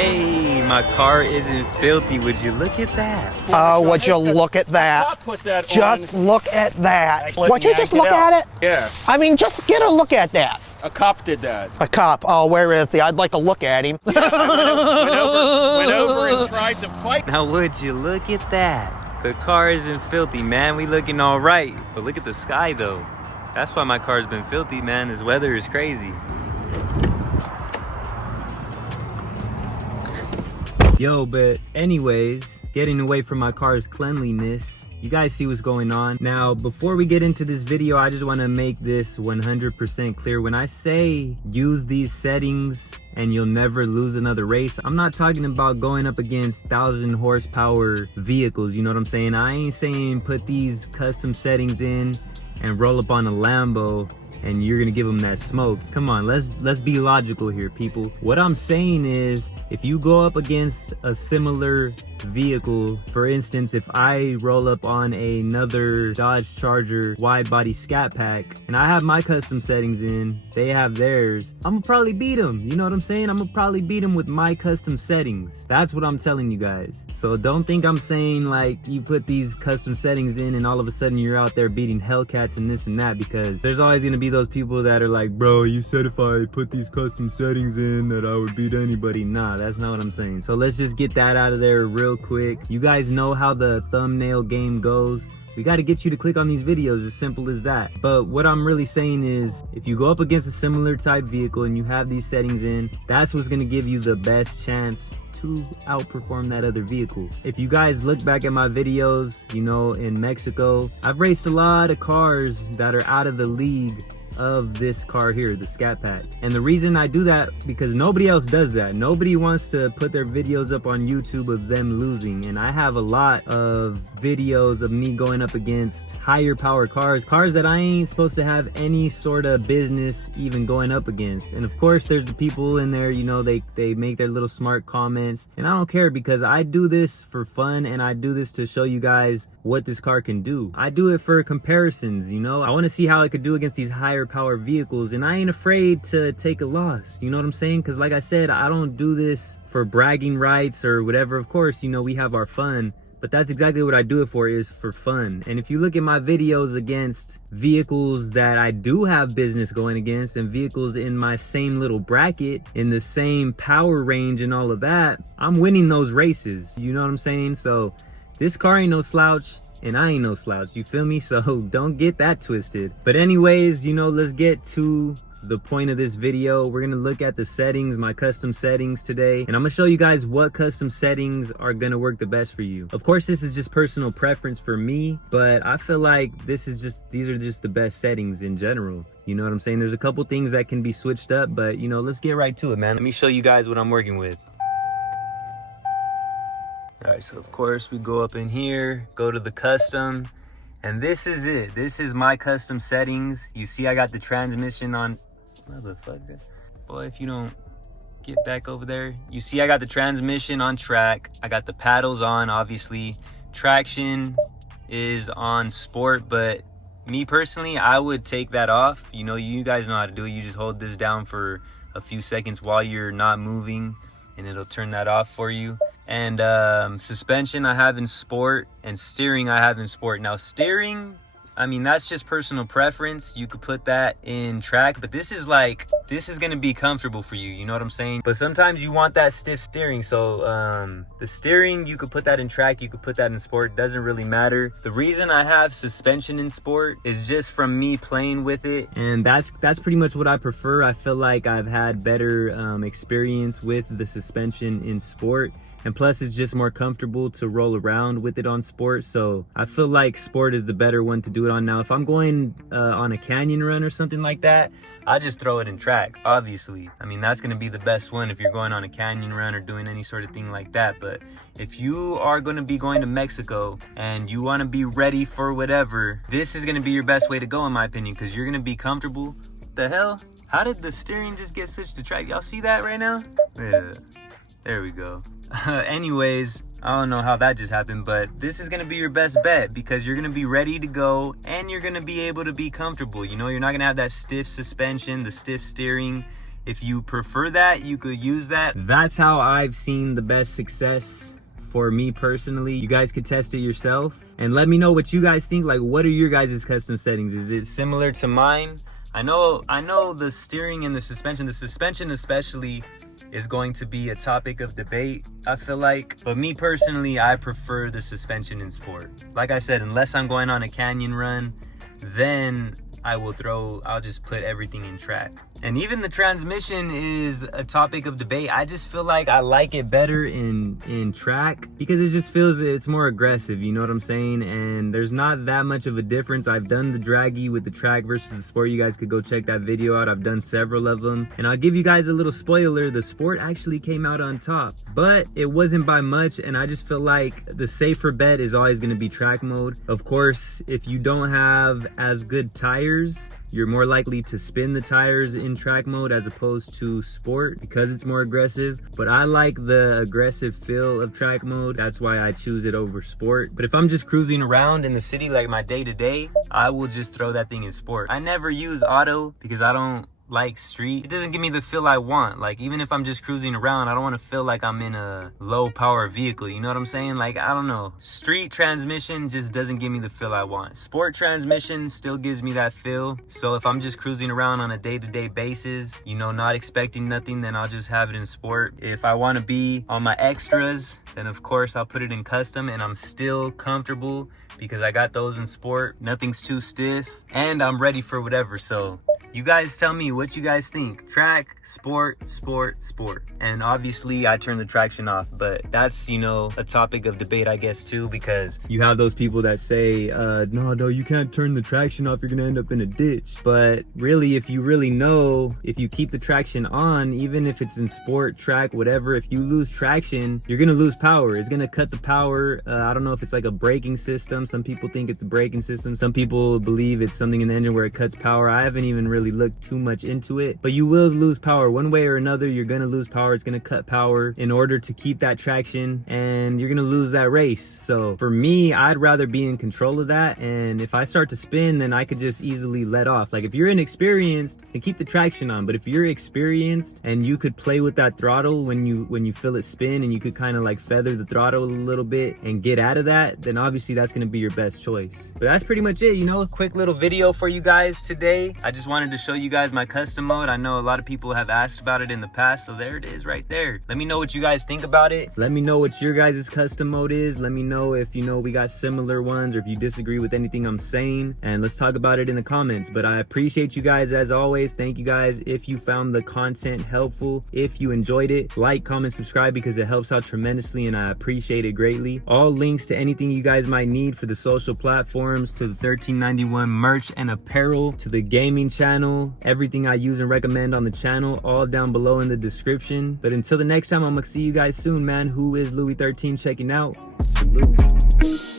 Hey, my car isn't filthy. Would you look at that? Oh, would you look at that? Just look at that. Would you just look at it? Yeah. I mean, just get a look at that. A cop did that. A cop. Oh, where is he? I'd like to look at him. Yeah, I went over and tried to fight. Now, would you look at that? The car isn't filthy, man. We looking all right. But look at the sky, though. That's why my car's been filthy, man. This weather is crazy. Yo, but anyways, getting away from my car's cleanliness, you guys see what's going on. Now, before we get into this video, I just want to make this 100% clear. When I say use these settings and you'll never lose another race, I'm not talking about going up against 1,000 horsepower vehicles, you know what I'm saying? I ain't saying put these custom settings in and roll up on a Lambo and you're gonna give them that smoke. Come on, let's be logical here, people. What I'm saying is, if you go up against a similar vehicle, for instance, if I roll up on another Dodge Charger wide body Scat Pack and I have my custom settings in, they have theirs, I'm gonna probably beat them. You know what I'm saying? I'm gonna probably beat them with my custom settings. That's what I'm telling you guys. So don't think I'm saying like you put these custom settings in and all of a sudden you're out there beating Hellcats and this and that, because there's always gonna be those people that are like, bro, you said if I put these custom settings in that I would beat anybody. Nah, that's not what I'm saying. So let's just get that out of there real quick. You guys know how the thumbnail game goes. We got to get you to click on these videos, as simple as that. But what I'm really saying is, if you go up against a similar type vehicle and you have these settings in, that's what's going to give you the best chance to outperform that other vehicle. If you guys look back at my videos, you know, in Mexico, I've raced a lot of cars that are out of the league of this car here, the Scat Pack. And the reason I do that, because nobody else does that. Nobody wants to put their videos up on YouTube of them losing. And I have a lot of videos of me going up against higher power cars that I ain't supposed to have any sort of business even going up against. And of course there's the people in there, you know, they make their little smart comments, and I don't care, because I do this for fun and I do this to show you guys what this car can do. I do it for comparisons, you know. I want to see how it could do against these higher power vehicles, and I ain't afraid to take a loss, you know what I'm saying? Because like I said, I don't do this for bragging rights or whatever. Of course, you know, we have our fun, but that's exactly what I do it for, is for fun. And if you look at my videos against vehicles that I do have business going against, and vehicles in my same little bracket, in the same power range and all of that, I'm winning those races, you know what I'm saying? So this car ain't no slouch, and I ain't no slouch, you feel me? So don't get that twisted. But anyways, you know, let's get to the point of this video. We're gonna look at the settings, my custom settings today, and I'm gonna show you guys what custom settings are gonna work the best for you. Of course, this is just personal preference for me, but I feel like these are just the best settings in general. You know what I'm saying? There's a couple things that can be switched up, but you know, let's get right to it, man. Let me show you guys what I'm working with. All right, so of course we go up in here, go to the custom, and this is it. This is my custom settings. You see I got the transmission on. Motherfucker. Boy, if you don't get back over there. You see I got the transmission on track. I got the paddles on, obviously. Traction is on sport, but me personally, I would take that off. You know, you guys know how to do it. You just hold this down for a few seconds while you're not moving, and it'll turn that off for you. And suspension I have in sport, and steering I have in sport. Now steering, I mean, that's just personal preference. You could put that in track, but this is gonna be comfortable for you, you know what I'm saying? But sometimes you want that stiff steering, so the steering, you could put that in track, you could put that in sport, doesn't really matter. The reason I have suspension in sport is just from me playing with it, and that's pretty much what I prefer. I feel like I've had better experience with the suspension in sport. And plus, it's just more comfortable to roll around with it on sport. So I feel like sport is the better one to do it on. Now, if I'm going on a canyon run or something like that, I just throw it in track, obviously. I mean, that's going to be the best one if you're going on a canyon run or doing any sort of thing like that. But if you are going to be going to Mexico and you want to be ready for whatever, this is going to be your best way to go, in my opinion, because you're going to be comfortable. What the hell? How did the steering just get switched to track? Y'all see that right now? Yeah, there we go. Anyways, I don't know how that just happened, but this is going to be your best bet because you're going to be ready to go and you're going to be able to be comfortable. You know, you're not going to have that stiff suspension, the stiff steering, If you prefer that, you could use that. That's how I've seen the best success for me personally. You guys could test it yourself and let me know what you guys think. Like, what are your guys' custom settings? Is it similar to mine? I know the steering and the suspension especially is going to be a topic of debate, I feel like. But me personally, I prefer the suspension in sport. Like I said, unless I'm going on a canyon run, then I'll just put everything in track. And even the transmission is a topic of debate. I just feel like I like it better in track because it just feels it's more aggressive, you know what I'm saying? And there's not that much of a difference. I've done the draggy with the track versus the sport. You guys could go check that video out. I've done several of them. And I'll give you guys a little spoiler. The sport actually came out on top, but it wasn't by much. And I just feel like the safer bet is always gonna be track mode. Of course, if you don't have as good tires, you're more likely to spin the tires in track mode as opposed to sport because it's more aggressive. But I like the aggressive feel of track mode. That's why I choose it over sport. But if I'm just cruising around in the city like my day-to-day, I will just throw that thing in sport. I never use auto because I don't like street. It doesn't give me the feel I want. Like, even if I'm just cruising around, I don't want to feel like I'm in a low power vehicle, you know what I'm saying? Like, I don't know, street transmission just doesn't give me the feel I want. Sport transmission still gives me that feel. So if I'm just cruising around on a day-to-day basis, you know, not expecting nothing, then I'll just have it in sport. If I want to be on my extras, then of course I'll put it in custom, and I'm still comfortable because I got those in sport. Nothing's too stiff and I'm ready for whatever. So you guys tell me what you guys think. Track, sport, sport, sport. And obviously I turn the traction off, but that's, you know, a topic of debate, I guess, too, because you have those people that say, no, you can't turn the traction off, you're gonna end up in a ditch. But really, if you really know, if you keep the traction on, even if it's in sport, track, whatever, if you lose traction, you're gonna lose power. It's gonna cut the power. I don't know if it's like a braking system. Some people think it's a braking system. Some people believe it's something in the engine where it cuts power. I haven't even really looked too much into it, but you will lose power one way or another. You're gonna lose power. It's gonna cut power in order to keep that traction, and you're gonna lose that race. So for me, I'd rather be in control of that, and if I start to spin, then I could just easily let off. Like, if you're inexperienced, then keep the traction on. But if you're experienced and you could play with that throttle when you feel it spin, and you could kind of like feather the throttle a little bit and get out of that, then obviously that's gonna be your best choice. But that's pretty much it, you know, a quick little video for you guys today. I just wanted to show you guys my custom mode. I know a lot of people have asked about it in the past, so there it is right there. Let me know what you guys think about it. Let me know what your guys' custom mode is. Let me know if, you know, we got similar ones, or if you disagree with anything I'm saying, and let's talk about it in the comments. But I appreciate you guys as always. Thank you guys. If you found the content helpful, if you enjoyed it, like, comment, subscribe, because it helps out tremendously and I appreciate it greatly. All links to anything you guys might need for the social platforms, to the 1391 merch and apparel, to the gaming channel, everything I use and recommend on the channel, all down below in the description. But until the next time, I'm gonna see you guys soon, man. Who is LouieXIII checking out? Salute.